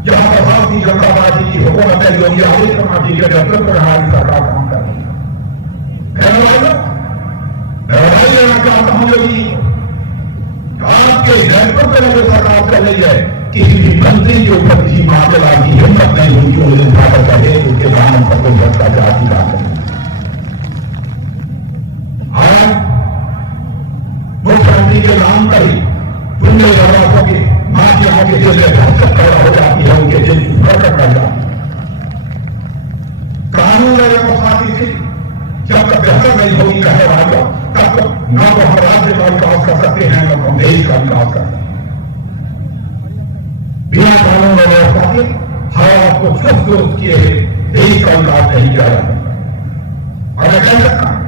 यहां पर भारतीय जनता पार्टी की हुकूमत है। योगी आदित्यनाथ जी के नेतृत्व में हमारी सरकार काम कर रही है। मैं लेना चाहता हूं योगी, आपके नेतृत्व में जो सरकार चल रही है, किसी भी मंत्री के ऊपर किसी मामला की हिम्मत नहीं होगी उन्हें उठाकर कहे उसके नाम पर कोई भ्रष्टाचार की बात नहीं। आज मुख्यमंत्री के नाम पर ही दुनिया राजों के माफियाओं के दिल में दहशत पैदा हो जाती है, उनके दिल की प्रकट कर जाती है। कानून व्यवस्था की स्थिति जब तक बेहतर नहीं होगी कहे वाला, तब तक न तो हम राज्य का विकास कर सकते हैं न हम देश का विकास कर सकते हैं। बिना कानून व्यवस्था के हर आपको चुस्त दुरुस्त किए देश का विकास नहीं किया जा सकता। और मैं कह सकता हूं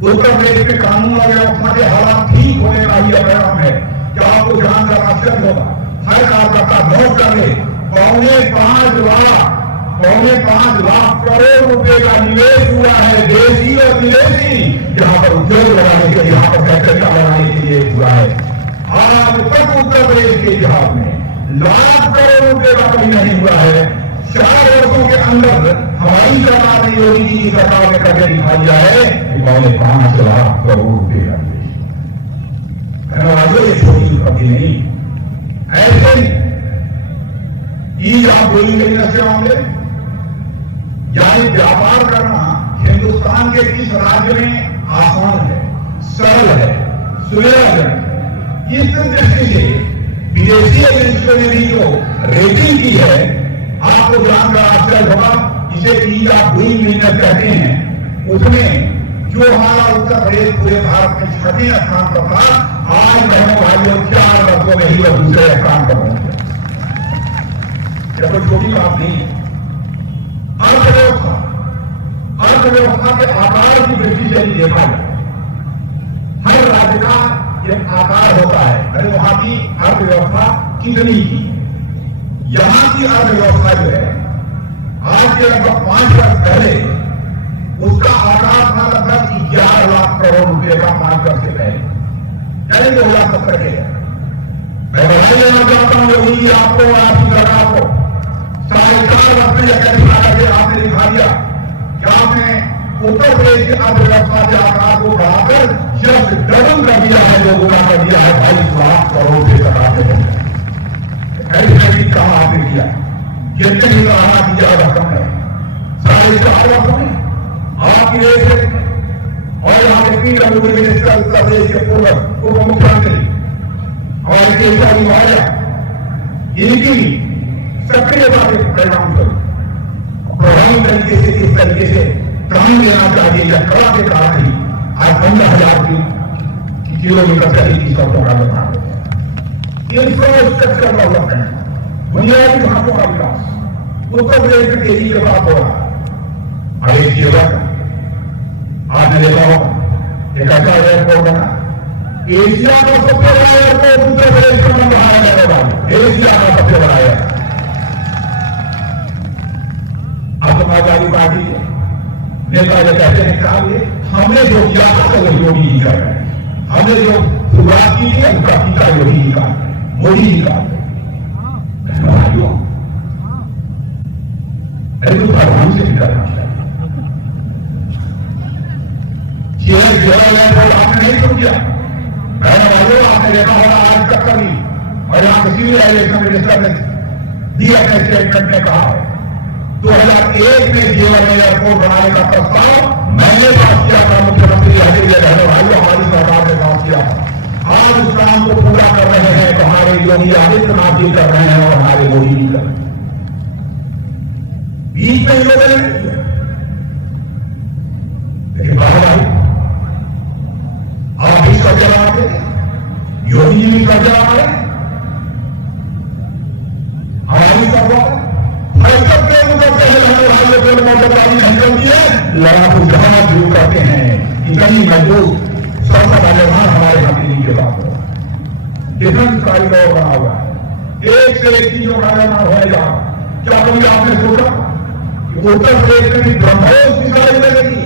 उत्तर प्रदेश में कानून और व्यवस्था के हालात ठीक होने का ही परिणाम है कि आपको जानकर आश्चर्य होगा, हर कार्यकर्ता नोट कर ले 5.5 लाख करोड़ रुपए का निवेश हुआ है, देशी और विदेशी, जहां पर उद्योग लगाने के लिए, यहां पर फैक्ट्रियां लगाने के लिए हुआ है। आज तक उत्तर प्रदेश के इतिहास में लाख करोड़ रुपए का कभी नहीं हुआ है। 4 वर्षों के अंदर हमारी सरकार ने, योगी जी की सरकार ने करके दिखा दिया है कि 5.5 लाख करोड़ रुपए का निवेश। भाइयों ये छोटी उपलब्धि नहीं। ऐसे ईज ऑफ डूइंग बिजनेस के मामले, यानी व्यापार करना हिंदुस्तान के किस राज्य में आसान है, सरल है, सुविधाजनक। इस दृष्टि से विदेशी एजेंसियों ने भी जो रेटिंग की है, आपको जानकर आश्चर्य होगा, जिसे ईज ऑफ डूइंग बिजनेस कहते हैं, उसमें जो हमारा उत्तर प्रदेश पूरे भारत में 6वें स्थान पर था, आज बहनों भाइयों 4 वर्षों में ही वह दूसरे स्थान पर पहुंच गया। यह कोई छोटी बात नहीं है। अर्थव्यवस्था, अर्थव्यवस्था के आकार की दृष्टि से ही देखा जाए, हर राज्य का एक आकार होता है, अरे वहां की अर्थव्यवस्था कितनी की। यहां की अर्थव्यवस्था जो है, आज के लगभग 5 वर्ष पहले उसका आकार था लगभग 11 लाख करोड़ रुपए का 5 वर्ष से पहले, यानी 2017 के। मैं बधाई देना चाहता हूं योगी आपको और आपकी सरकार को। 4.5 वर्ष में आपने दिखा दिया कि आपने उत्तर प्रदेश की अर्थव्यवस्था के आकार को बढ़ाकर जस्ट डबल कर दिया है, 2 गुना कर दिया है, 22 लाख करोड़ से कटाते हैं। ऐसे काम आपने किया, जितने भी सराहना की जा रकम है 4.5 वर्षों में आपकी देश और यहाँ के PWD मिनिस्टर उत्तर प्रदेश के पूर्व उप मुख्यमंत्री और केशरी मौर्य, इनकी सक्रियता के परिणाम स्वरूप प्रभावी तरीके से किस तरीके से काम देना चाहिए, या कड़ा के कारण ही आज 15,000 किलोमीटर से अधिक की सड़कों का निर्माण हो गया। इंफ्रास्ट्रक्चर डेवलपमेंट, बुनियादी ढांचों का विकास उत्तर प्रदेश में तेजी के साथ हो रहा है। अब एक युवक आपने देखा होगा, एक ऐसा एयरपोर्ट बना, एशिया का सबसे बड़ा एयरपोर्ट उत्तर प्रदेश में बनाया जाने वाला, एशिया का सबसे बड़ा एयरपोर्ट। अब समाजवादी पार्टी के नेता जो कहते हैं कि हमने जो किया था वो योगी जी कर रहे हैं, हमने जो शुरुआत की थी उसका पिता योगी जी का मोदी जी का। अरे तो भगवान से भी करना चाहिए। आपने नहीं सुन किया, आपने देखा होगा आज तक कभी, और यहाँ किसी भी एविएशन मिनिस्टर ने दी अपने स्टेटमेंट में कहा है 2001 में जीवन में एयरपोर्ट बनाने का प्रस्ताव मैंने पास किया था, मुख्यमंत्री हमारी सरकार ने पास किया था। आज उस काम को पूरा कर रहे हैं तो हमारे योगी आदित्यनाथ जी कर रहे हैं और हमारे मोदी जी कर रहे हैं। बीच में लोगों ने लेकिन भाई आप भी कर चला रहे, योगी जी भी कर चला रहे, हमारी सरकार लड़ा को जहां शुरू करते हैं, इतनी मजबूत सबसे पहले हमारे हाथी के बात हो। डिफेंस कॉरिडोर बना हुआ है, एक से एक चीजों का निर्माण होगा। क्या कभी आपने सोचा कि उत्तर प्रदेश में भी ब्रह्मोस मिसाइल लगेगी,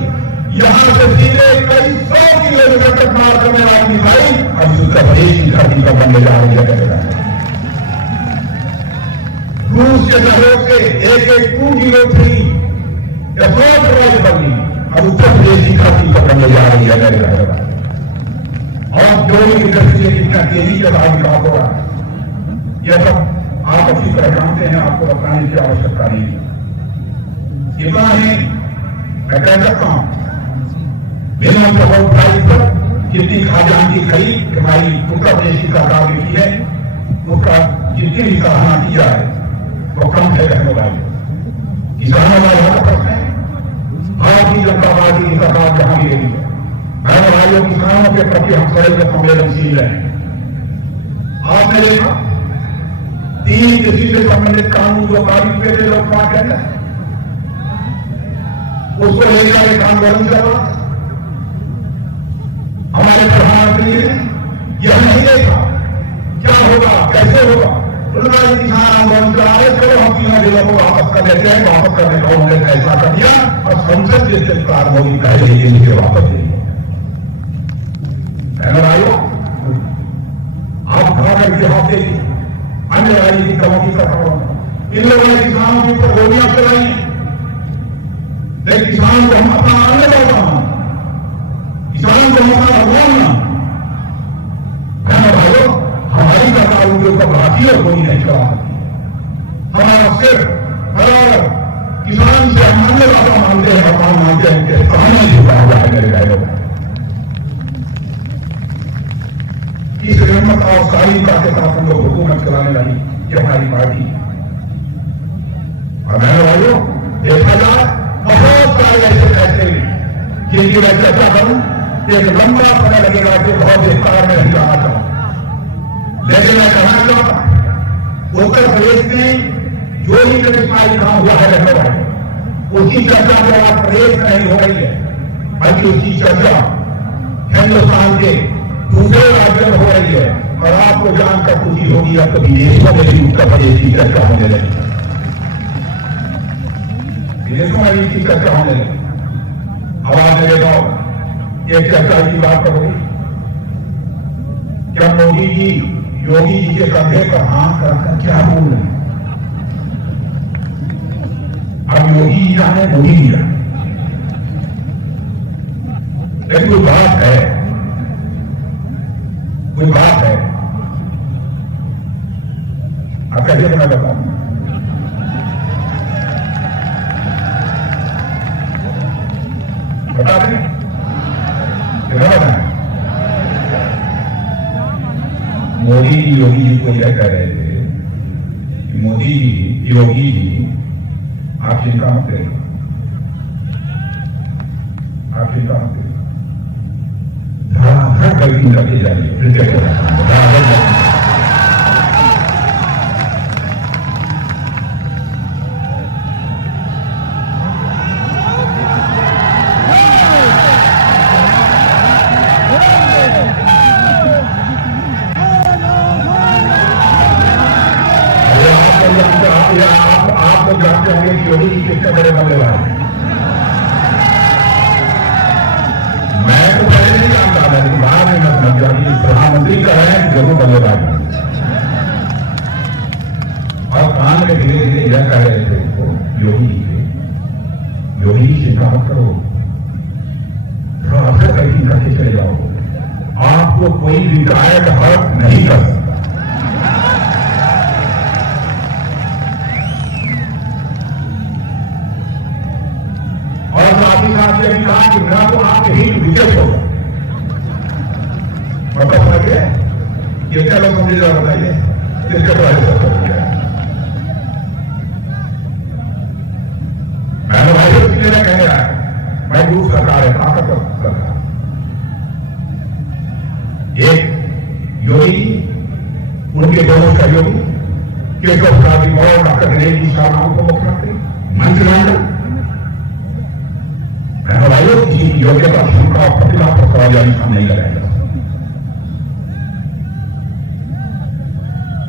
यहां से सीधे कई 100 किलोमीटर तक मार करने वाली मिसाइल अभी उत्तर प्रदेश की धरती पर बनने जा रही है। रूस के सहयोग से एक 203 बनी और उत्तर प्रदेश की धरती पर बनने जा रही है। और जो भी दृष्टि से कितना तेजी के साथ विकास हो रहा है, यह सब आप अच्छी तरह जानते हैं, आपको बताने की आवश्यकता नहीं है। इतना ही मैं कह सकता हूं, मिनिमम सपोर्ट प्राइस पर जितनी खाद्यान्न की खरीद हमारी उत्तर प्रदेश की सरकार ने की है, उसका जितनी भी सराहना की जाए वो कम है। रहने वाले किसानों का प्रश्न है, भारतीय जनता पार्टी की सरकार जहां भी रही है, बहनों भाइयों किसानों के प्रति हम सभी संवेदनशील हैं। आपने देखा 3 कृषि से संबंधित कानून जो पारित हुए थे लोकसभा के अंदर, उसको लेकर एक आंदोलन चला। हमारे प्रधानमंत्री ने यह नहीं देखा क्या होगा, कैसे होगा, किसान आंदोलन चला रहे, चलो हम 3 जिलों को वापस कर देते हैं। वापस करने का उन्होंने फैसला कर दिया और संसद जैसे कार्रवाई पहले ही दिन के वापस दे दिया। आप खड़ा करके हाथ देखिए, अन्य राजनीतिक दलों की सरकारों में इन लोगों ने किसानों के ऊपर गोलियां चलाई, लेकिन किसान को हम अपना अन्नदाता माना, किसान को हम अपना भगवान माना। पार्टियों कोई नहीं चला सकती। हमारा सिर्फ हर किसान से हम अन्नदाता मानते हैं, भगवान मानते हैं, उनके सामने झुका हुआ है मेरे भाइयों। इस हिम्मत और सारीता के साथ हम लोग हुकूमत चलाने वाली ये हमारी पार्टी। और मेरे भाइयों, देखा जाए बहुत सारे ऐसे फैसले जिनकी मैं चर्चा करूं, एक लंबा समय लगेगा कि बहुत विस्तार में नहीं जाना चाहूं, लेकिन मैं कहना चाहता उत्तर प्रदेश में जो भी कृषि काम हुआ है रहने वाले, उसकी चर्चा जो आज प्रदेश में नहीं हो रही है, बल्कि उसकी चर्चा हिंदुस्तान के दूसरे राज्यों में हो रही है। और आपको जानकर खुशी होगी, अब तो विदेशों में भी उत्तर प्रदेश की चर्चा होने लगी, विदेशों में भी इसकी चर्चा होने लगी। अब आप मेरे गांव एक चर्चा की बात करोगे, क्या मोदी जी योगी जी के कंधे पर हाथ रखकर क्या बोल रहे हैं? अब योगी जी जाने, मोदी जी जाने, लेकिन कोई बात है, कोई बात है। आप कहिए तो मैं बताऊं। बता दें कितना बताएं? मोदी जी योगी जी को यह कह रहे थे कि मोदी जी योगी जी आप चिंता मत करिए, आप चिंता मत करिए, धड़ाधड़ गलती रखे जाइए, फिर क्या धड़ाधड़। आप लोग जानते होंगे कि योगी जी कितने बड़े बल्लेबाज हैं। मैं तो पहले नहीं जानता था, लेकिन बाद में मैं समझ गया कि प्रधानमंत्री का है जरूर बल्लेबाज है। और कान में धीरे धीरे यह कह रहे थे योगी जी के, योगी जी चिंता मत करो, थोड़ा सा कहीं करके चले जाओ, आपको कोई रिटायर्ड हर्ट नहीं कर सकता। और साथ ही साथ ये भी कहा कि मेरा तो आपके ही विकेट होगा। मतलब समझिए, ये क्या लोग समझे जरा बताइए, किसके द्वारा सब हो गया? मैंने भाई इसलिए मैं कह रहा है, भाई दूर सरकार है, ताकतवर सरकार। एक योगी, उनके दोनों सहयोगी केशव प्रसाद मौर्य, डॉक्टर दिनेश जी शर्मा को मुख्यमंत्री, मंत्रिमंडल। भाइयों, किसी की योग्यता, क्षमता और प्रतिभा पर सवाल निशान नहीं लगाया जा सकता।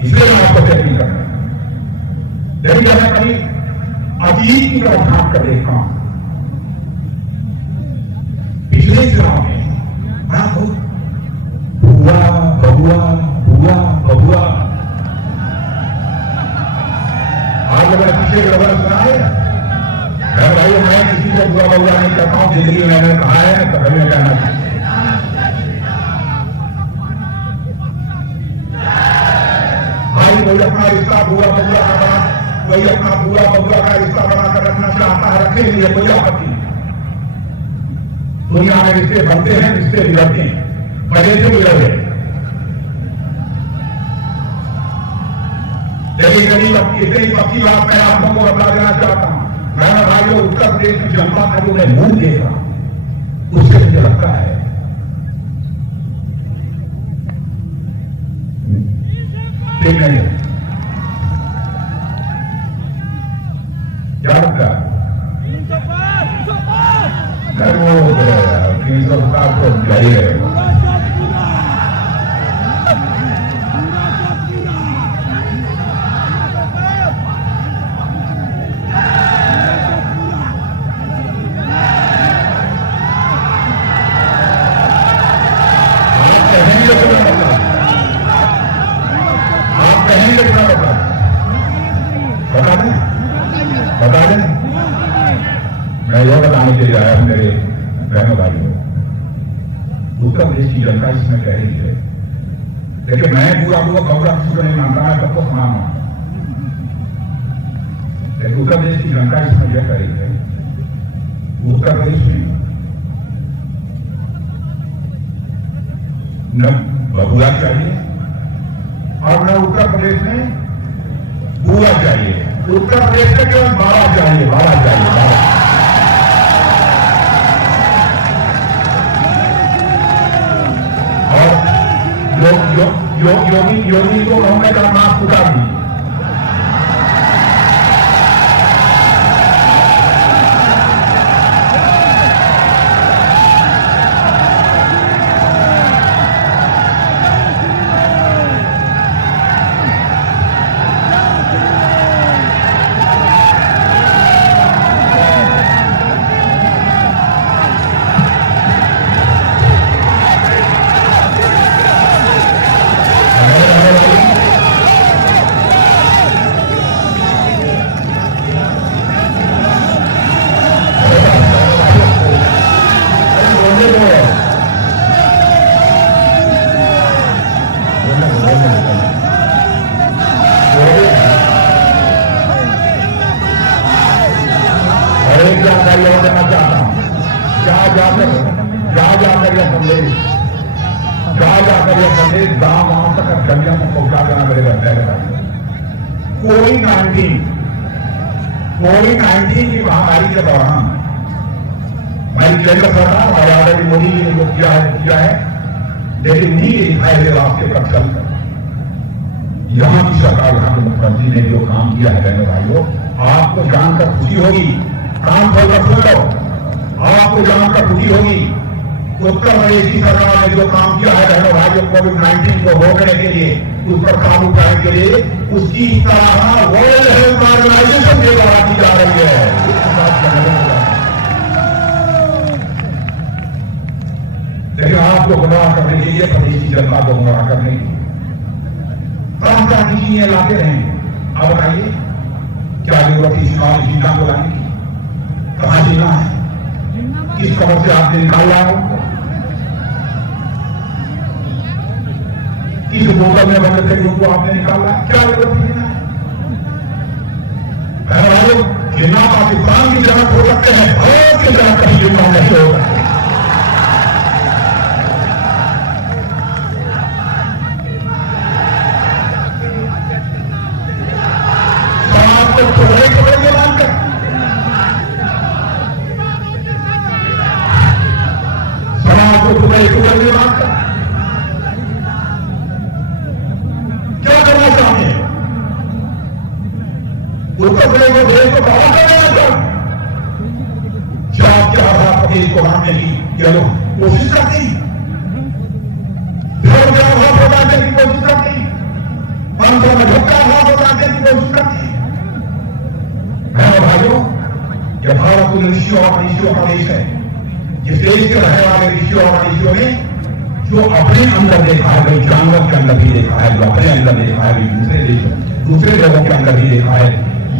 इसलिए मैं आपको अपील कर रहा हूं, लेकिन जब मैं कभी अतीत की तरफ झांक कर देखता हूं, पिछले चुनाव में बड़ा बहुत बुआ बबुआ बुआ बबुआ, आप लोगों ने पिछले खबर सुना है? भाई मैं किसी को बुरा बबुआ नहीं करता हूं, जिंदगी में मैंने कहा है, कभी मैं कहना चाहिए। भाई कोई अपना रिश्ता बुरा बबुआ का बना, कोई अपना बुरा बबुआ का रिश्ता बनाकर रखना चाहता है, रखे लिए कोई आपत्ति नहीं। दुनिया में रिश्ते बनते हैं, रिश्ते बिगड़ते हैं, बड़े से बिगड़ गए। लेकिन कभी इतनी पक्की बात मैं आप लोगों को बता देना चाहता हूं, मैंने भाइयों उत्तर प्रदेश की जनता का जो मैं मुंह देखा, उससे मुझे लगता है नहीं क्या लगता है? वो 307 को जाइए, बता दें। मैं यह बताने के लिए आया हूं मेरे बहनों भाइयों, उत्तर प्रदेश की जनता इसमें कह रही है लेकिन मैं पूरा खबरा किसी को नहीं मानता, मैं सबको समान मानता। लेकिन उत्तर प्रदेश की जनता इसमें यह कही है, उत्तर प्रदेश में न बबुआ चाहिए और न उत्तर प्रदेश में बुआ चाहिए। उत्तर प्रदेश में केवल बाबा चाहिए, बाबा चाहिए, बाबा। योगी को हमने का नाम उठा दी। गांव तक गलियों को पहुंचा देना मेरे घर है। कोविड-19 की महामारी के दौरान हमारी केंद्र सरकार नरेंद्र मोदी जी ने जो किया है, लेकिन नहीं दिखाई दे रास्ते पर चलकर यहां की सरकार, यहां के मुख्यमंत्री ने जो काम किया है बहनों भाइयों, आपको जानकर खुशी होगी। काम खोलकर सुन लो, आपको जानकर खुशी होगी। उत्तर प्रदेश की सरकार ने जो काम किया है बहनों भाइयों, कोविड-19 को रोकने के लिए, उस पर काबू पाने के लिए, उसकी सराहना वर्ल्ड हेल्थ ऑर्गेनाइजेशन के द्वारा की जा रही है। लेकिन आपको गुमराह करने के लिए, प्रदेश की जनता को गुमराह करने के लिए तरह तरह की चीजें लाते रहेंगे। अब बताइए क्या जरूरत है चुनाव जीतना को लाने की? कहां जीना है? किस खबर से आपने निकाला हो? किस बोतल में बंद थे उनको आपने निकाला? क्या जरूरत जीना है? जीना पाकिस्तान की जनक हो सकते हैं, भारत की जनक कभी जीना नहीं हो सकते। क्या करना चाहते हैं? उत्तर प्रदेश को देश को बाहर करना चाहते, जात के आधार पर देश को बांटने की ये लोग कोशिश करती, धर्म के आधार पर बांटने की कोशिश करती, पंथों में धर्म के आधार पर बांटने की कोशिश करती। भाइयों, यह भारत उन ऋषियों और ऋषियों का देश है जिस देश के रहने वाले ऋषियों और ऋषियों ने जो अपने अंदर देखा है वही जानवर के अंदर भी देखा है, जो अपने अंदर देखा है वही दूसरे लोगों के अंदर भी देखा है।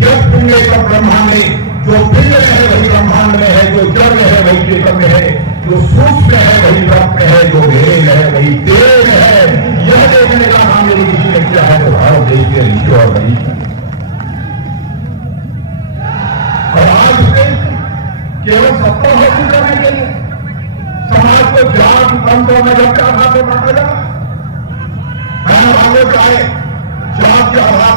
यह पिंड पर ब्रह्मांड में, जो पिंड में है वही ब्रह्मांड में है, जो जड़ में है वही चेतन में है, जो सूक्ष्म में है वही ब्रह्म में है, जो वेद है वही देव में है। यह देखने का काम मेरी ऋषि ने किया है, तो भारत देश के ऋषि और वही। और आज से केवल सत्ता हासिल करने के लिए समाज को जात पंथों में जब के आधार पर बांटा जाए, भाइयों चाहे जात के आधार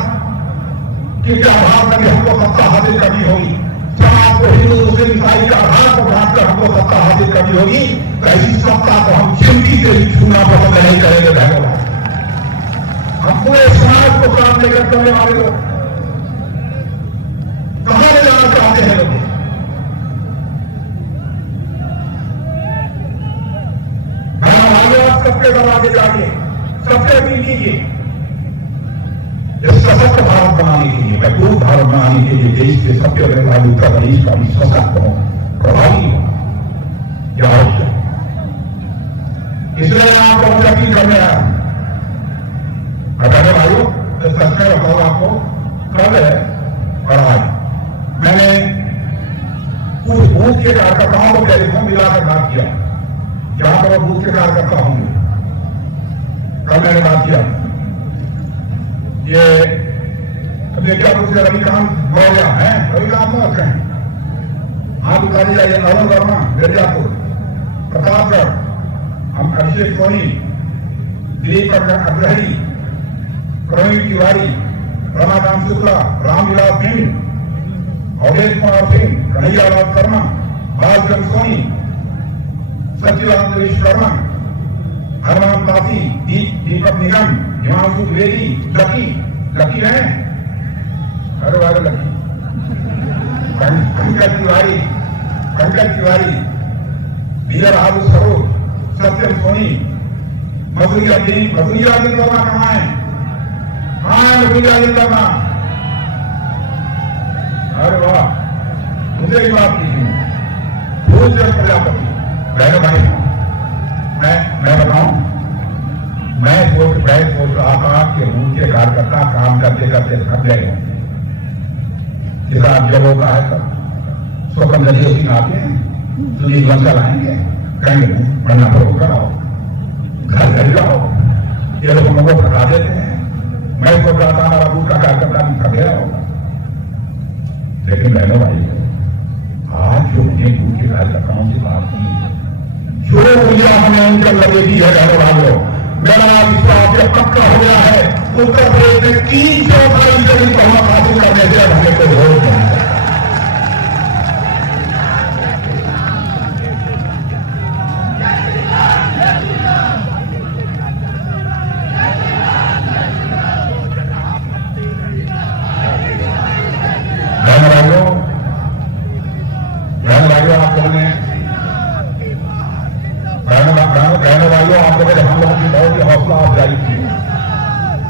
के आधार पर भी हमको सत्ता हासिल करनी होगी, समाज को हिंदू मुस्लिम ईसाई के आधार पर बांटकर हमको सत्ता हासिल करनी होगी, तो ऐसी सत्ता को हम चिंती से भी छूना पसंद नहीं करेंगे। बहनों, हम पूरे समाज को काम लेकर चलने वाले लोग कहां ले जाना चाहते हैं लोग? सबके दरवाजे जाइए, सबसे अपील कीजिए, इस सशक्त भारत बनाने के लिए, मजबूत भारत बनाने के लिए देश के सबके बड़े भाई उत्तर प्रदेश का भी सशक्त हो, प्रभावी हो, यह आवश्यक। इसलिए मैं आपको अपील करने आया। अगर भाइयों, इस सच में बताओ आपको, कल और आज मैंने कुछ बूथ के कार्यकर्ताओं को टेलीफोन मिलाकर बात किया, जहां पर बूथ के कार्यकर्ता होंगे, कल मैंने बात किया ये क्या रूप से रविकांत मौर्या है, रविकांत मौर्या हैं, हाथ उतारी जाइए, अरुण वर्मा मिर्जापुर, प्रतापगढ़, हम अभिषेक सोनी, दिलीप अग्रही, प्रवीण तिवारी, रमाकांत शुक्ला, रामविलास सिंह, अवधेश कुमार सिंह, कन्हैयालाल शर्मा, बालचंद सोनी, सचिवानंद शर्मा, हरमान पासी, दीपक निगम, हिमांशु द्विवेदी, लकी है, अरे वाले लकी, पंकज तिवारी, वीर बहादुर सरोज, सत्यम सोनी, मधुरियादीन वर्मा कहाँ है? मधुरियादीन वर्मा, अरे वाह, मुझे ही बात की थी, भूजल प्रजापति, बहनों भाई, मैं बताऊं, मैं सोच रहा था कि उनके कार्यकर्ता काम करते करते थक गए हों, किसान जब होगा है सब स्वतंत्र सिंह आते हैं, सुनील बंसल आएंगे, कहेंगे पढ़ना तो कराओ, घर जाओ, ये लोग हम लोगों को थका देते हैं। मैं सोच रहा था हमारा बूथ का कार्यकर्ता भी थक गया होगा, लेकिन बहनों भाई आज जो मुझे बूथ के कार्यकर्ताओं से बात की, जो ऊर्जा हमें उनके लगेगी है बहनों भाइयों, मेरा विश्वास पक्का हो गया है, उत्तर प्रदेश में 340 जगह बहुमत हासिल करने से अब हमें कोई रोक नहीं है। बहनों भाइयों आप लोगों ने हम लोगों की बहुत ही हौसला अफजाई की।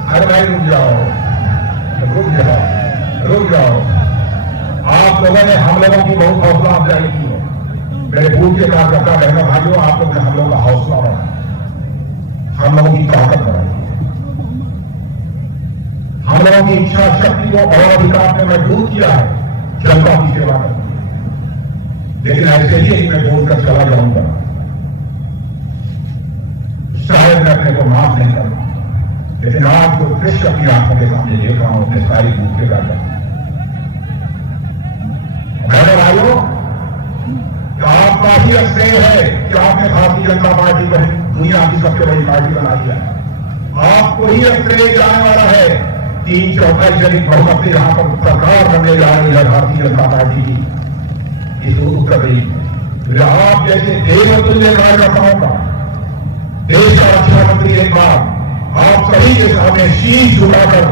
अरे भाई रुक जाओ, आप लोगों ने हम लोगों की बहुत हौसला अफजाई की है। मेरे बूथ के कार्यकर्ता बहनों भाइयों आप लोगों ने हम लोगों का हौसला बढ़ाया, हम लोगों की ताकत बढ़ाई, हम लोगों की इच्छा शक्ति को और अधिकार में मजबूत किया है जनता की सेवा करने। लेकिन ऐसे ही मैं बोलकर चला जाऊंगा, शायद मैं अपने को माफ नहीं कर रहा, लेकिन आज जो दृश्य अपनी आंखों के सामने देख रहा हूं अपने सारी बूथ के कार्यकर्ता, बहनों भाइयों, आपका ही श्रेय है कि आपने भारतीय जनता पार्टी को दुनिया की सबसे बड़ी पार्टी बनाई है। आपको ही श्रेय जाने वाला है 3/4 जनिक बहुमत से यहां पर सरकार बनने जा रही है भारतीय जनता पार्टी की इस उत्तर प्रदेश में। आप जैसे देवतुल्य कार्यकर्ताओं का देश का रक्षा मंत्री एक बार आप सभी के सामने शीश झुकाकर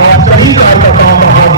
आप सभी कार्यकर्ताओं का हाथ